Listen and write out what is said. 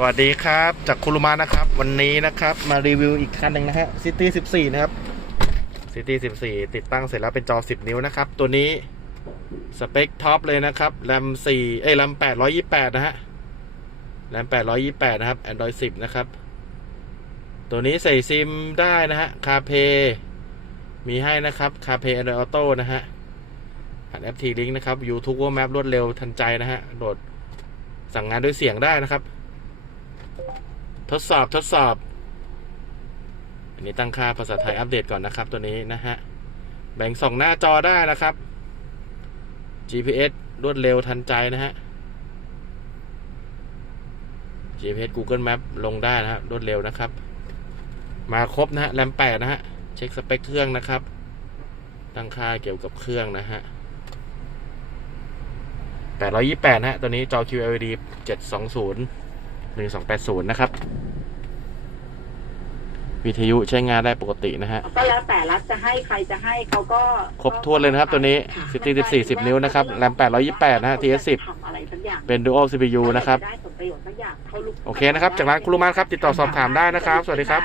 สวัสดีครับจากคุรุมานะครับ วันนี้นะครับมารีวิวอีกคันหนึ่งนะฮะซิตี้14นะครับซิตี้14ติดตั้งเสร็จแล้วเป็นจอ10นิ้วนะครับ ตัวนี้สเปคท็อปเลยนะครับแรม4เอ้ยแรม828นะฮะแรม828นะครับ Android 10นะครับ ตัวนี้ใส่ซิมได้นะฮะคาเพมีให้นะครับคาเพ Android Auto นะฮะผ่านแอป T-Link นะครับ YouTube Google Map รวดเร็วทันใจนะฮะโหลดสั่งงานด้วยเสียงได้นะครับ ทดสอบทดสอบ อันนี้ตั้งค่าภาษาไทยอัปเดตก่อนนะครับ ตัวนี้นะฮะ แบ่งสองหน้าจอได้นะครับ GPS รวดเร็วทันใจนะฮะ GPS Google Map ลงได้นะฮะรวดเร็วนะครับ มาครบนะฮะแรมแปดนะฮะ เช็คสเปคเครื่องนะครับ ตั้งค่าเกี่ยวกับเครื่องนะฮะ828นะฮะ ตัวนี้จอ QLED 720 1280 นะครับ วิทยุใช้งานได้ปกตินะฮะ ก็แล้วแต่รัฐจะให้ใครจะให้เขาก็ครบถ้วนเลยนะครับตัวนี้ค่ะ City 14 10 นิ้วนะครับ แรม 828 นะฮะ TS 10ทำอะไรสักอย่างเป็น Dual CPU นะครับ ได้ผลประโยชน์สักอย่างเขาลุก โอเคนะครับ จากร้านคุรุมาครับ ติดต่อสอบถามได้นะครับ สวัสดีครับ